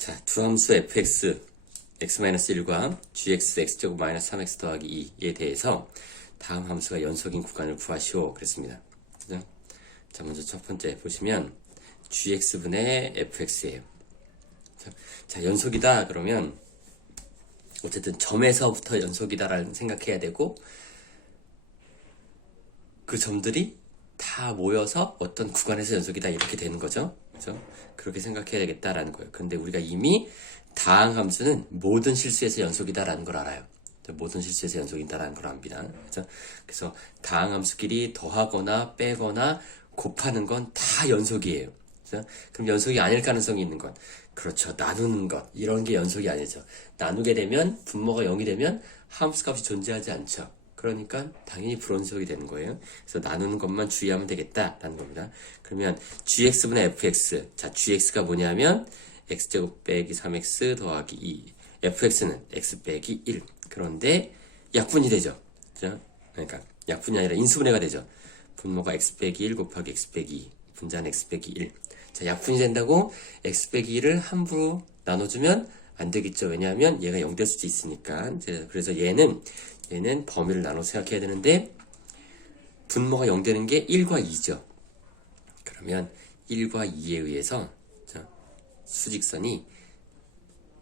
자, 두 함수 fx x-1과 gx x제곱 마이너스 3x 더하기 2에 대해서 다음 함수가 연속인 구간을 구하시오 그랬습니다. 그죠? 자, 먼저 첫 번째 보시면 gx분의 fx예요. 자, 자, 연속이다 그러면 어쨌든 점에서부터 연속이다라는 생각해야 되고 그 점들이 다 모여서 어떤 구간에서 연속이다 이렇게 되는 거죠. 그죠? 그렇게 생각해야 되겠다라는 거예요. 근데 우리가 이미 다항 함수는 모든 실수에서 연속이다라는 걸 알아요. 모든 실수에서 연속이다라는 걸 압니다. 그죠? 그래서 다항 함수끼리 더하거나 빼거나 곱하는 건 다 연속이에요. 그죠? 그럼 연속이 아닐 가능성이 있는 건 그렇죠. 나누는 것 이런 게 연속이 아니죠. 나누게 되면 분모가 0이 되면 함수 값이 존재하지 않죠. 그러니까 당연히 불연속이 되는 거예요. 그래서 나누는 것만 주의하면 되겠다라는 겁니다. 그러면 gx분의 fx. 자, gx가 뭐냐면 x제곱 빼기 3x 더하기 2. fx는 x 빼기 1. 그런데 약분이 되죠. 그러니까 약분이 아니라 인수분해가 되죠. 분모가 x 빼기 1 곱하기 x 빼기 2. 분자는 x 빼기 1. 자, 약분이 된다고 x 빼기 1을 함부로 나눠주면 안 되겠죠. 왜냐하면 얘가 0될 수도 있으니까. 그래서 얘는 얘는 범위를 나눠 생각해야 되는데 분모가 0 되는 게 1과 2죠. 그러면 1과 2에 의해서 자, 수직선이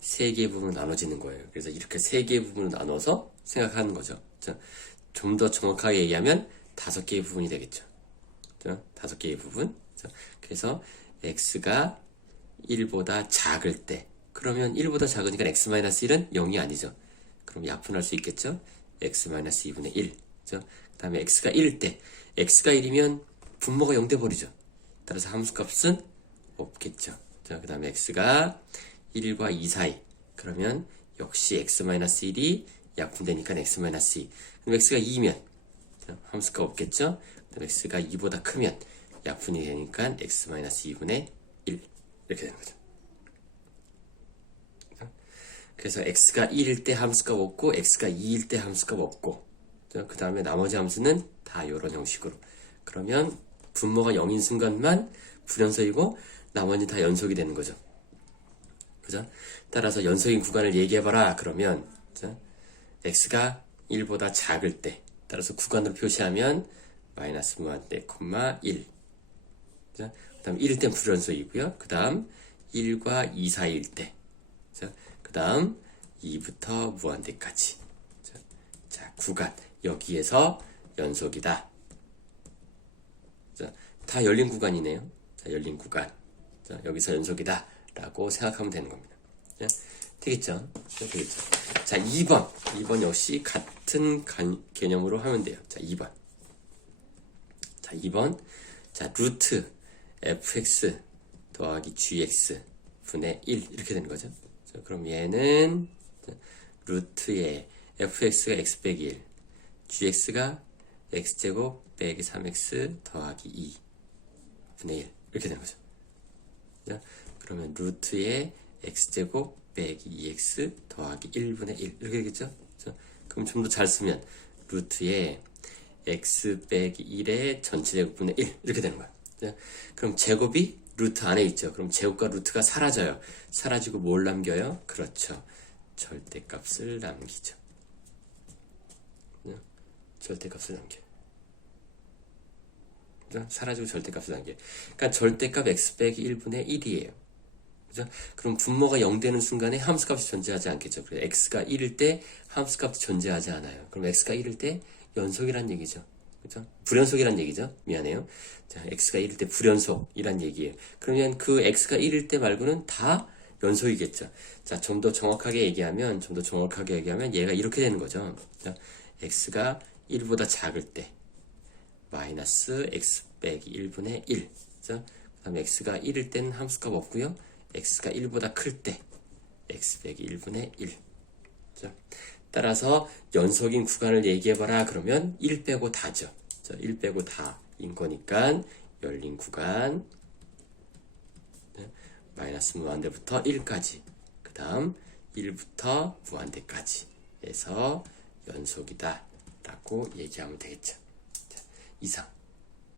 세 개의 부분으로 나눠지는 거예요. 그래서 이렇게 세 개의 부분으로 나눠서 생각하는 거죠. 좀 더 정확하게 얘기하면 다섯 개의 부분이 되겠죠. 자, 다섯 개의 부분. 자, 그래서 x가 1보다 작을 때 그러면 1보다 작으니까 x-1은 0이 아니죠. 그럼 약분할 수 있겠죠? X-2분의 1. 그 다음에 x가 1일 때 x가 1이면 분모가 0 돼버리죠. 따라서 함수값은 없겠죠. 자, 그 다음에 x가 1과 2 사이. 그러면 역시 x-1이 약분되니까 x-2. 그럼 x가 2면 함수가 없겠죠. 그 x가 2보다 크면 약분이 되니까 x-2분의 1 이렇게 되는 거죠. 그래서 x가 1일 때 함수값 없고 x가 2일 때 함수값 없고 그 다음에 나머지 함수는 다 이런 형식으로 그러면 분모가 0인 순간만 불연속이고 나머지 다 연속이 되는 거죠. 그죠? 따라서 연속인 구간을 얘기해봐라 그러면 그죠? x가 1보다 작을 때 따라서 구간으로 표시하면 마이너스 무한대 콤마 1그 다음 1일 땐 불연속이고요. 그 다음 1과 2 사이일 때 그 다음 2부터 무한대까지 자, 자, 구간 여기에서 연속이다. 자, 다 열린 구간이네요. 자, 열린 구간. 자, 여기서 연속이다. 라고 생각하면 되는 겁니다. 자, 되겠죠? 되겠죠? 자, 2번. 2번 역시 같은 간, 개념으로 하면 돼요. 자, 2번. 자, 2번. 자, 루트 fx 더하기 gx 분의 1 이렇게 되는 거죠. 자, 그럼 얘는 루트의 fx가 x 빼기 1, gx가 x제곱 빼기 3x 더하기 2 분의 1 이렇게 되는 거죠. 자, 그러면 루트의 x제곱 빼기 2x 더하기 1분의 1 이렇게 되겠죠? 자, 그럼 좀 더 잘 쓰면 루트의 x 빼기 1의 전체 제곱분의 1 이렇게 되는 거야. 자, 그럼 제곱이 루트 안에 있죠. 그럼 제곱과 루트가 사라져요. 사라지고 뭘 남겨요? 그렇죠. 절대값을 남기죠. 절대값을 남겨요. 사라지고 절대값을 남겨요. 그러니까 절대값 x 빼기 1분의 1이에요. 그죠? 그럼 분모가 0 되는 순간에 함수값이 존재하지 않겠죠. 그래서 x가 1일 때 함수값이 존재하지 않아요. 그럼 x가 1일 때 연속이란 얘기죠. 그죠? 불연속이란 얘기죠. 미안해요. 자, x가 1일 때 불연속이란 얘기예요. 그러면 그 x가 1일 때 말고는 다 연속이겠죠. 자, 좀 더 정확하게 얘기하면, 좀 더 정확하게 얘기하면 얘가 이렇게 되는 거죠. 자, x가 1보다 작을 때 마이너스 x 빼기 1분의 1. 자, 그 다음에 x가 1일 때는 함수값 없고요. x가 1보다 클 때 x 빼기 1분의 1. 자, 따라서 연속인 구간을 얘기해봐라 그러면 1 빼고 다죠. 자, 1 빼고 다인 거니까 열린 구간 네, 마이너스 무한대부터 1까지 그 다음 1부터 무한대까지 해서 연속이다 라고 얘기하면 되겠죠. 자, 이상